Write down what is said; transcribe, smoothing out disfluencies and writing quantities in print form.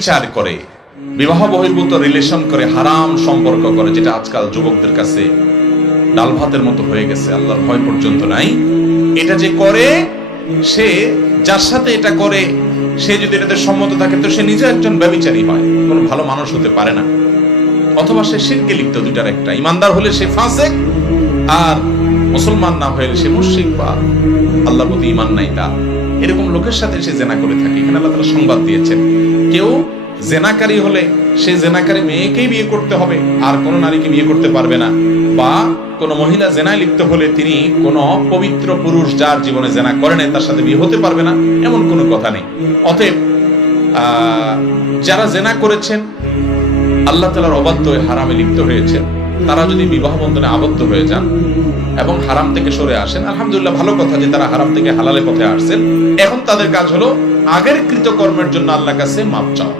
বিচার করে, বিবাহ বহির্ভূত রিলেশন করে, হারাম সম্পর্ক করে, যেটা আজকাল যুবকদের কাছে ডাল ভাতের মতো হয়ে গেছে, আল্লাহর ভয় পর্যন্ত নাই। এটা যে করে, সে যার সাথে এটা করে, সে যদি এটাতে সম্মত থাকে তো সে নিজে একজন ব্যভিচারী হয়, কোনো ভালো মানুষ হতে পারে না। অথবা সে শিরকে লিপ্ত, দুইটার একটা। ইমানদার হলে সে ফাসিক, আর মুসলমান না হলে সে মুশরিক বা আল্লাহর প্রতি ঈমান নাই তার। এরকম লোকের সাথে সে জেনা করে থাকে। এখানে আল্লাহ তাআলা সংবাদ দিয়েছেন, কেউ জেনাকারী হলে সে জেনাকারী মেয়েকেই বিয়ে করতে হবে, আর কোনো নারীকে বিয়ে করতে পারবে না। বা কোনো মহিলা জেনায় লিপ্ত হলে তিনি কোনো পবিত্র পুরুষ যার জীবনে জেনা করে নাই তার সাথে বিয়ে হতে পারবে না, এমন কোনো কথা নেই। অতএব যারা জেনা করেছেন, আল্লাহ তাআলার অবাধ্য হয়ে হারামে লিপ্ত হয়েছেন, তারা যদি বিবাহ বন্ধনে আবদ্ধ হয়ে যান এবং হারাম থেকে সরে আসেন, আলহামদুলিল্লাহ, ভালো কথা যে তারা হারাম থেকে হালালের পথে আসছেন। এখন তাদের কাজ হলো আগের কৃতকর্মের জন্য আল্লাহর কাছে মাপ চাওয়া।